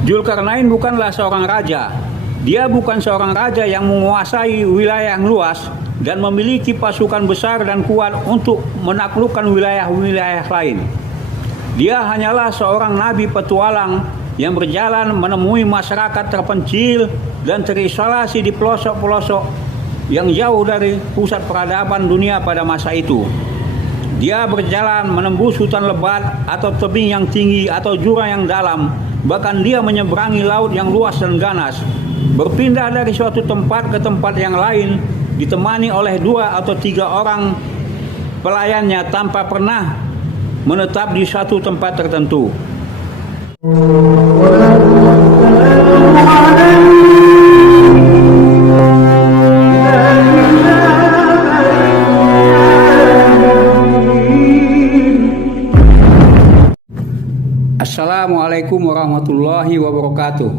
Zulkarnain bukanlah seorang raja. Dia bukan seorang raja yang menguasai wilayah yang luas dan memiliki pasukan besar dan kuat untuk menaklukkan wilayah-wilayah lain. Dia hanyalah seorang nabi petualang yang berjalan menemui masyarakat terpencil dan terisolasi di pelosok-pelosok yang jauh dari pusat peradaban dunia pada masa itu. Dia berjalan menembus hutan lebat atau tebing yang tinggi atau jurang yang dalam. Bahkan dia menyeberangi laut yang luas dan ganas, berpindah dari suatu tempat ke tempat yang lain, ditemani oleh 2 atau 3 orang pelayannya tanpa pernah menetap di satu tempat tertentu. Assalamualaikum warahmatullahi wabarakatuh.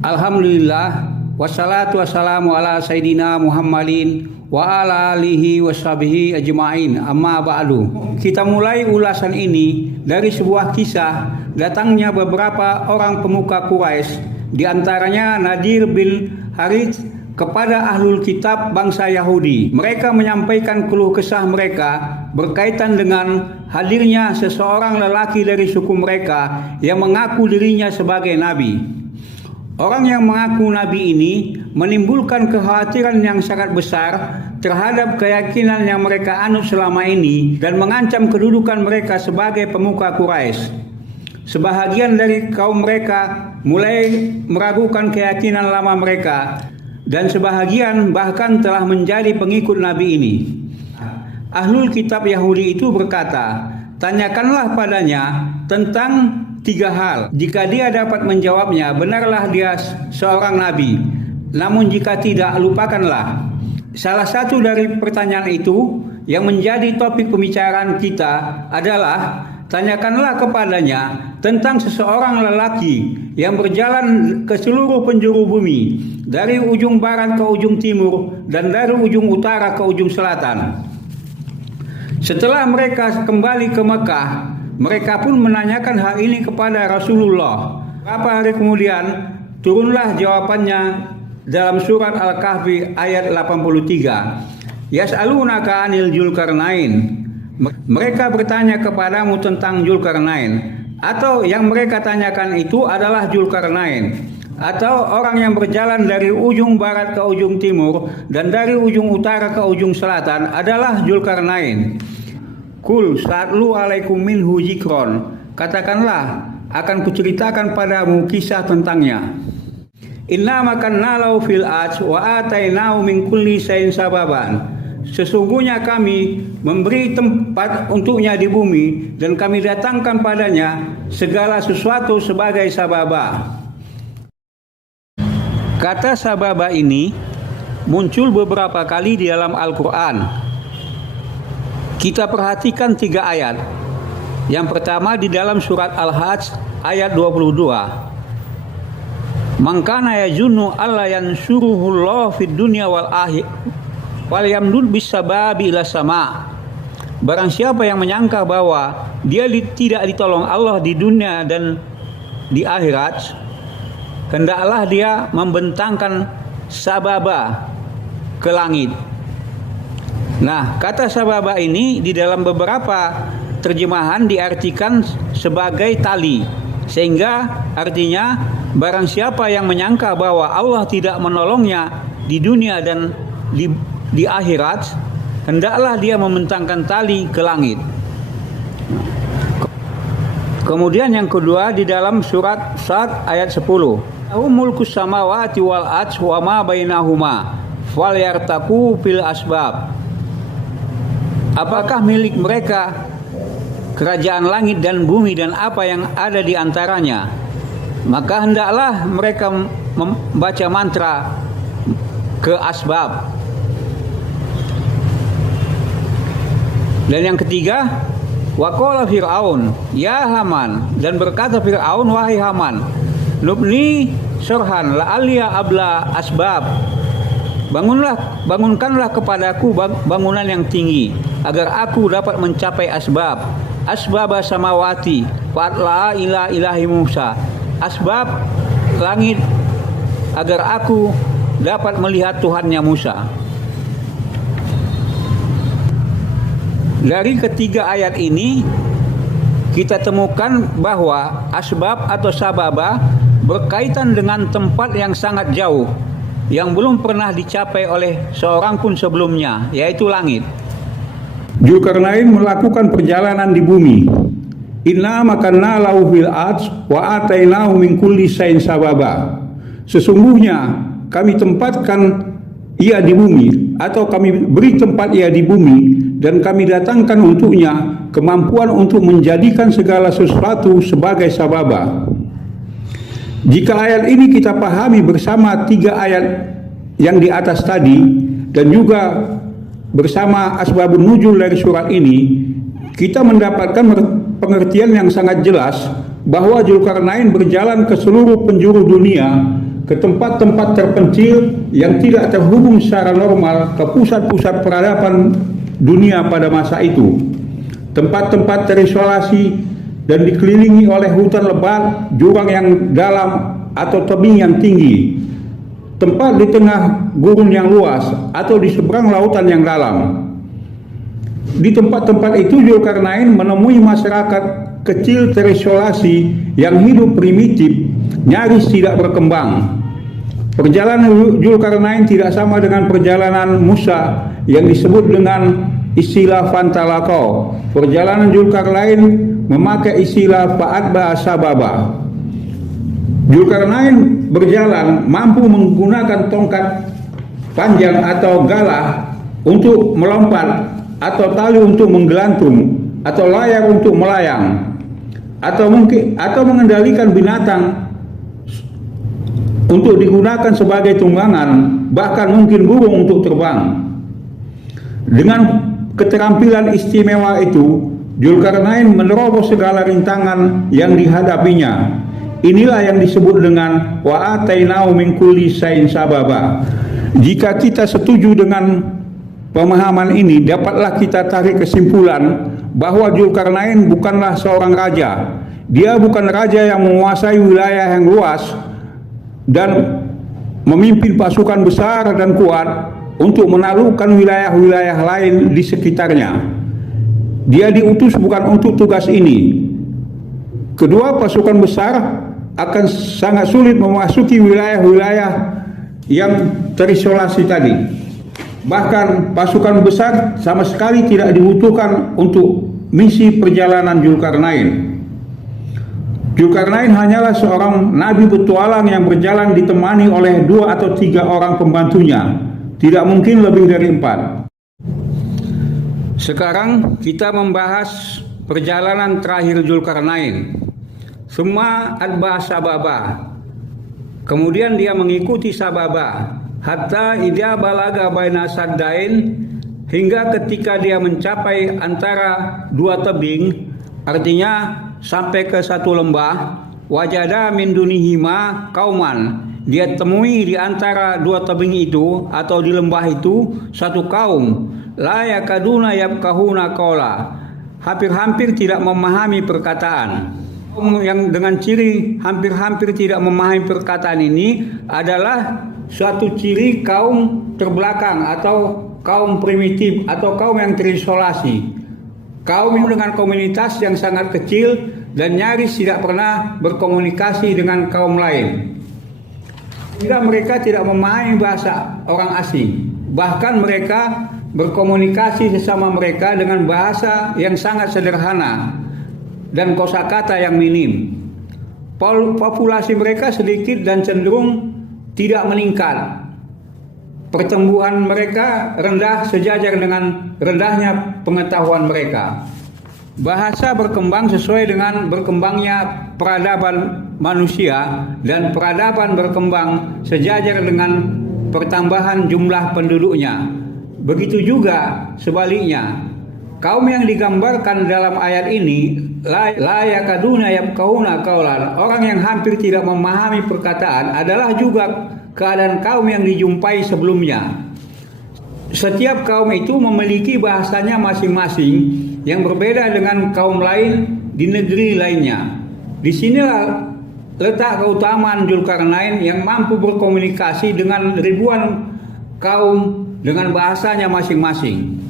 Alhamdulillah wassalatu wassalamu ala sayyidina Muhammadin wa ala alihi washabihi ajma'in, amma ba'du. Kita mulai ulasan ini dari sebuah kisah datangnya beberapa orang pemuka Quraisy, di antaranya Nadir bin Harits, kepada ahlul kitab bangsa Yahudi. Mereka menyampaikan keluh kesah mereka berkaitan dengan hadirnya seseorang lelaki dari suku mereka yang mengaku dirinya sebagai nabi. Orang yang mengaku nabi ini menimbulkan kekhawatiran yang sangat besar terhadap keyakinan yang mereka anut selama ini dan mengancam kedudukan mereka sebagai pemuka Quraisy. Sebahagian dari kaum mereka mulai meragukan keyakinan lama mereka, dan sebahagian bahkan telah menjadi pengikut nabi ini. Ahlul kitab Yahudi itu berkata, "Tanyakanlah padanya tentang 3 hal. Jika dia dapat menjawabnya, benarlah dia seorang nabi. Namun jika tidak, lupakanlah." Salah satu dari pertanyaan itu yang menjadi topik pembicaraan kita adalah, tanyakanlah kepadanya tentang seseorang lelaki yang berjalan ke seluruh penjuru bumi, dari ujung barat ke ujung timur dan dari ujung utara ke ujung selatan. Setelah mereka kembali ke Mekah, mereka pun menanyakan hal ini kepada Rasulullah. Beberapa hari kemudian turunlah jawabannya dalam surat Al-Kahfi ayat 83. Yas'alunaka 'anil Zulkarnain. Mereka bertanya kepadamu tentang Zulkarnain, atau yang mereka tanyakan itu adalah Zulkarnain, atau orang yang berjalan dari ujung barat ke ujung timur dan dari ujung utara ke ujung selatan adalah Zulkarnain. Kul sa'atlu alaikum minhu zikron. Katakanlah, akan kuceritakan padamu kisah tentangnya. Inna makanna lahu fil ardh wa atainahu min kulli shay'in sababan. Sesungguhnya kami memberi tempat untuknya di bumi dan kami datangkan padanya segala sesuatu sebagai sababa. Kata sababa ini muncul beberapa kali di dalam Al-Quran. Kita perhatikan 3 ayat. Yang pertama di dalam surat Al-Hajj ayat 22. Mangkana yazunnu alla yansuruhullahu fid dunya wal akhir wal yamdud bisababi ila sama. Barang siapa yang menyangka bahwa dia tidak ditolong Allah di dunia dan di akhirat, hendaklah dia membentangkan sababa ke langit. Nah, kata sababa ini di dalam beberapa terjemahan diartikan sebagai tali, sehingga artinya barang siapa yang menyangka bahwa Allah tidak menolongnya di dunia dan di akhirat, hendaklah dia membentangkan tali ke langit. Kemudian yang kedua di dalam surat Sad ayat 10. Mulkus samawati wal ardh wa ma bainahuma falyartaqu fil asbab. Apakah milik mereka kerajaan langit dan bumi dan apa yang ada di antaranya? Maka hendaklah mereka membaca mantra ke asbab. Dan yang ketiga, waqala Fir'aun, ya Haman, dan berkata Fir'aun, wahai Haman, nubni surhan la'aliya abla asbab. Bangunkanlah kepadaku bangunan yang tinggi agar aku dapat mencapai asbab samawati fa'atla ila ilahi Musa, asbab langit agar aku dapat melihat Tuhannya Musa. Dari ketiga ayat ini kita temukan bahwa asbab atau sababa berkaitan dengan tempat yang sangat jauh yang belum pernah dicapai oleh seorang pun sebelumnya, yaitu langit. Zulkarnain melakukan perjalanan di bumi. Inna makanna lahu fil ards wa atainahu min kulli syai'in sababa. Sesungguhnya kami tempatkan ia di bumi, atau kami beri tempat ia di bumi, dan kami datangkan untuknya kemampuan untuk menjadikan segala sesuatu sebagai sababa. Jika ayat ini kita pahami bersama tiga ayat yang di atas tadi, dan juga bersama asbabun nuzul dari surat ini, kita mendapatkan pengertian yang sangat jelas bahwa Zulkarnain berjalan ke seluruh penjuru dunia, ke tempat-tempat terpencil yang tidak terhubung secara normal ke pusat-pusat peradaban dunia pada masa itu. Tempat-tempat terisolasi dan dikelilingi oleh hutan lebat, jurang yang dalam atau tebing yang tinggi, tempat di tengah gurun yang luas atau di seberang lautan yang dalam. Di tempat-tempat itu Zulkarnain menemui masyarakat kecil terisolasi yang hidup primitif, nyaris tidak berkembang. Perjalanan Zulkarnain tidak sama dengan perjalanan Musa yang disebut dengan istilah fantalaqo. Perjalanan Zulkarnain memakai istilah fa'atba sababa. Zulkarnain berjalan mampu menggunakan tongkat panjang atau galah untuk melompat, atau tali untuk menggelantung, atau layar untuk melayang, atau mengendalikan binatang untuk digunakan sebagai tunggangan, bahkan mungkin burung untuk terbang. Dengan keterampilan istimewa itu, Zulkarnain menerobos segala rintangan yang dihadapinya. Inilah yang disebut dengan wa atainahu min kulli syai'in sababa. Jika kita setuju dengan pemahaman ini, dapatlah kita tarik kesimpulan bahwa Zulkarnain bukanlah seorang raja. Dia bukan raja yang menguasai wilayah yang luas dan memimpin pasukan besar dan kuat untuk menaklukkan wilayah-wilayah lain di sekitarnya. Dia diutus bukan untuk tugas ini. Kedua, pasukan besar akan sangat sulit memasuki wilayah-wilayah yang terisolasi tadi. Bahkan pasukan besar sama sekali tidak dibutuhkan untuk misi perjalanan Zulkarnain. Zulkarnain hanyalah seorang nabi petualang yang berjalan ditemani oleh 2 atau 3 orang pembantunya. Tidak mungkin lebih dari 4. Sekarang kita membahas perjalanan terakhir Zulkarnain. Semua atba sababa. Kemudian dia mengikuti sababa hatta idza balaga baina saddain, hingga ketika dia mencapai antara 2 tebing, artinya sampai ke satu lembah. Wajada min dunihima kauman, dia temui di antara 2 tebing itu atau di lembah itu satu kaum, la yakaduna yafqahuna qawla, hampir-hampir tidak memahami perkataan. Yang dengan ciri hampir-hampir tidak memahami perkataan ini adalah suatu ciri kaum terbelakang atau kaum primitif atau kaum yang terisolasi. Kaum dengan komunitas yang sangat kecil dan nyaris tidak pernah berkomunikasi dengan kaum lain. Sehingga mereka tidak memahami bahasa orang asing. Bahkan mereka berkomunikasi sesama mereka dengan bahasa yang sangat sederhana dan kosakata yang minim. Populasi mereka sedikit dan cenderung tidak meningkat. Pertumbuhan mereka rendah sejajar dengan rendahnya pengetahuan mereka. Bahasa berkembang sesuai dengan berkembangnya peradaban manusia, dan peradaban berkembang sejajar dengan pertambahan jumlah penduduknya. Begitu juga sebaliknya. Kaum yang digambarkan dalam ayat ini, la yakaduna yafqahuna qawlan, orang yang hampir tidak memahami perkataan, adalah juga keadaan kaum yang dijumpai sebelumnya. Setiap kaum itu memiliki bahasanya masing-masing yang berbeda dengan kaum lain di negeri lainnya. Disinilah letak keutamaan Zulkarnain yang mampu berkomunikasi dengan ribuan kaum dengan bahasanya masing-masing.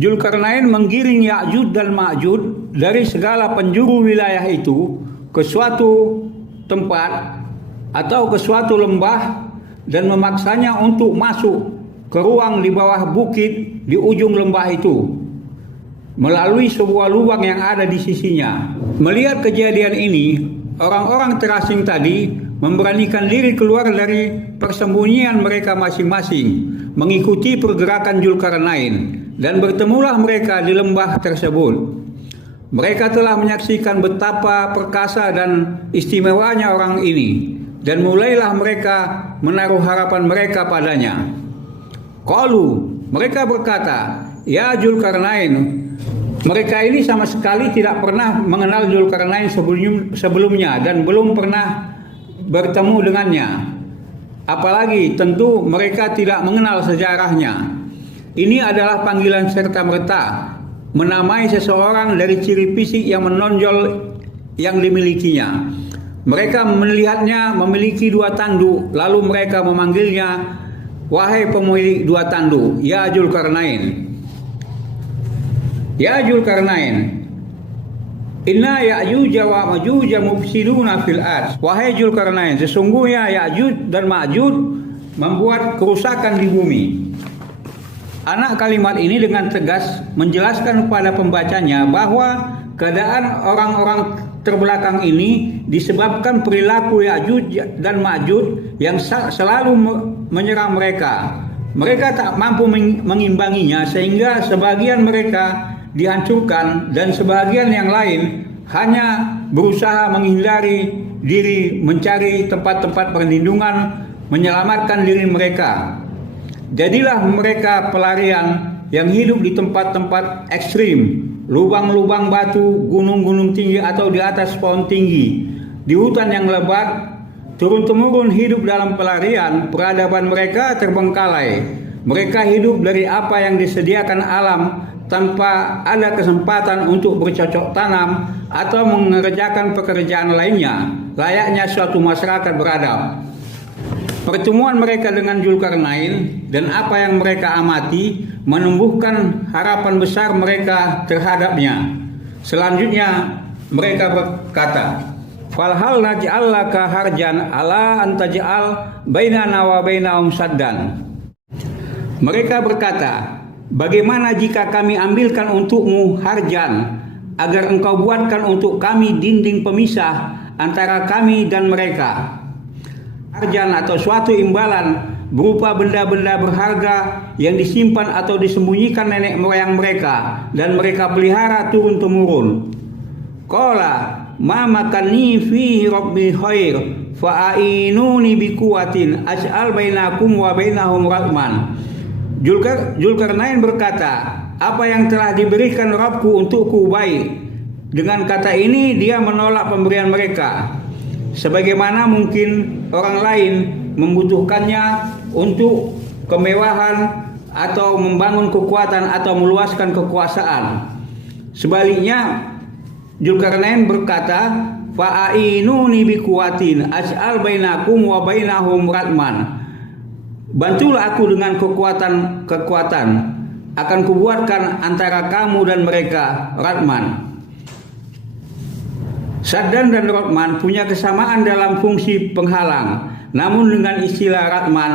Zulkarnain menggiring Ya'juj dan Ma'juj dari segala penjuru wilayah itu ke suatu tempat atau ke suatu lembah dan memaksanya untuk masuk ke ruang di bawah bukit di ujung lembah itu melalui sebuah lubang yang ada di sisinya. Melihat kejadian ini, orang-orang terasing tadi memberanikan diri keluar dari persembunyian mereka masing-masing, mengikuti pergerakan Zulkarnain, dan bertemulah mereka di lembah tersebut. Mereka telah menyaksikan betapa perkasa dan istimewanya orang ini, dan mulailah mereka menaruh harapan mereka padanya. Qalu, mereka berkata, ya Zulkarnain. Mereka ini sama sekali tidak pernah mengenal Zulkarnain sebelumnya dan belum pernah bertemu dengannya. Apalagi tentu mereka tidak mengenal sejarahnya. Ini adalah panggilan serta-merta menamai seseorang dari ciri fisik yang menonjol yang dimilikinya. Mereka melihatnya memiliki 2 tanduk, lalu mereka memanggilnya, wahai pemilik 2 tanduk, ya Zulkarnain. Ya Zulkarnain, inna Ya'juj wa Ma'juj mufsiduna fil ardh. Wahai Zulkarnain, sesungguhnya Ya'juj dan Ma'juj membuat kerusakan di bumi. Anak kalimat ini dengan tegas menjelaskan kepada pembacanya bahwa keadaan orang-orang terbelakang ini disebabkan perilaku Ya'juj dan Ma'juj yang selalu menyerang mereka. Mereka tak mampu mengimbanginya sehingga sebagian mereka dihancurkan dan sebagian yang lain hanya berusaha menghindari diri, mencari tempat-tempat perlindungan, menyelamatkan diri mereka. Jadilah mereka pelarian yang hidup di tempat-tempat ekstrim, lubang-lubang batu, gunung-gunung tinggi atau di atas pohon tinggi, di hutan yang lebat. Turun-temurun hidup dalam pelarian, peradaban mereka terbengkalai. Mereka hidup dari apa yang disediakan alam tanpa ada kesempatan untuk bercocok tanam atau mengerjakan pekerjaan lainnya, layaknya suatu masyarakat beradab. Pertemuan mereka dengan Zulkarnain dan apa yang mereka amati menumbuhkan harapan besar mereka terhadapnya. Selanjutnya mereka berkata, falhal naj'al laka harjan ala antaj'al bainana wa bainahum saddan. Mereka berkata, bagaimana jika kami ambilkan untukmu harjan agar engkau buatkan untuk kami dinding pemisah antara kami dan mereka. Harjan atau suatu imbalan berupa benda-benda berharga yang disimpan atau disembunyikan nenek moyang mereka dan mereka pelihara turun-temurun. Qala ma makanni fihi rabbi khair fa'inuni biquwatin as'al bainakum wa bainahum rahman. Zulkarnain berkata, apa yang telah diberikan Rabbku untukku baik. Dengan kata ini dia menolak pemberian mereka, sebagaimana mungkin orang lain membutuhkannya untuk kemewahan atau membangun kekuatan atau meluaskan kekuasaan. Sebaliknya Zulkarnain berkata, fa'inuni biquwatin as'al bainakum wa bainahum rahman. Bantulah aku dengan kekuatan, akan kubuatkan antara kamu dan mereka Rahman. Saddan dan Rahman punya kesamaan dalam fungsi penghalang, namun dengan istilah Rahman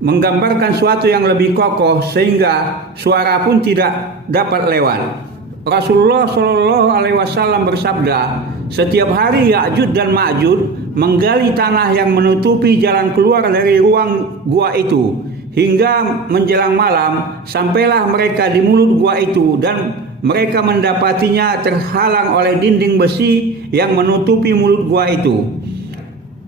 menggambarkan suatu yang lebih kokoh sehingga suara pun tidak dapat lewat. Rasulullah Shallallahu Alaihi Wasallam bersabda, setiap hari Ya'juj dan Ma'juj menggali tanah yang menutupi jalan keluar dari ruang gua itu hingga menjelang malam. Sampailah mereka di mulut gua itu dan mereka mendapatinya terhalang oleh dinding besi yang menutupi mulut gua itu.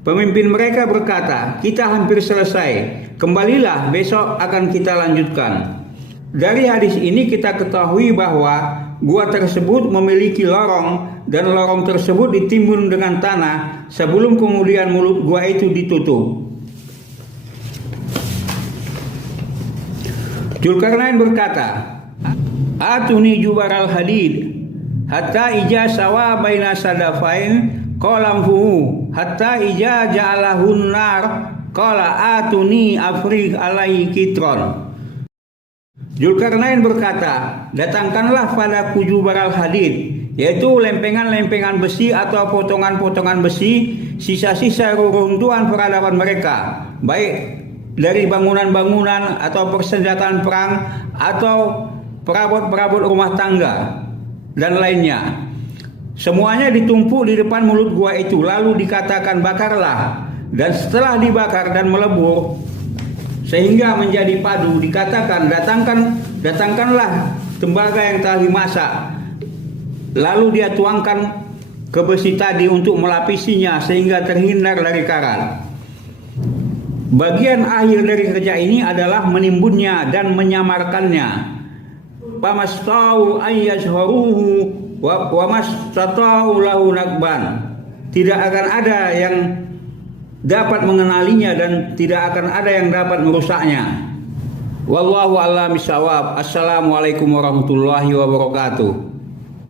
Pemimpin mereka berkata, kita hampir selesai, kembalilah, besok akan kita lanjutkan. Dari hadis ini kita ketahui bahwa gua tersebut memiliki lorong dan lorong tersebut ditimbun dengan tanah sebelum kemudian mulut gua itu ditutup. Zulkarnain berkata, atuni jubaral hadid hatta ija sawa baina sadafain qalamhu hatta ija ja'alahun nar qala atuni afriq alai kitron. Zulkarnain berkata, datangkanlah padaku jubaral hadid, yaitu lempengan-lempengan besi atau potongan-potongan besi, sisa-sisa reruntuhan peradaban mereka, baik dari bangunan-bangunan atau persenjataan perang atau perabot-perabot rumah tangga dan lainnya. Semuanya ditumpuk di depan mulut gua itu, lalu dikatakan bakarlah, dan setelah dibakar dan melebur sehingga menjadi padu, dikatakan datangkanlah tembaga yang telah dimasak, lalu dia tuangkan ke besi tadi untuk melapisinya sehingga terhindar dari karat. Bagian akhir dari kerja ini adalah menimbunnya dan menyamarkannya. Pamastau ayyazharuhu wa mastatau lahu nakban. Tidak akan ada yang dapat mengenalinya dan tidak akan ada yang dapat merusaknya. Wallahu a'lam bishawab. Assalamualaikum warahmatullahi wabarakatuh.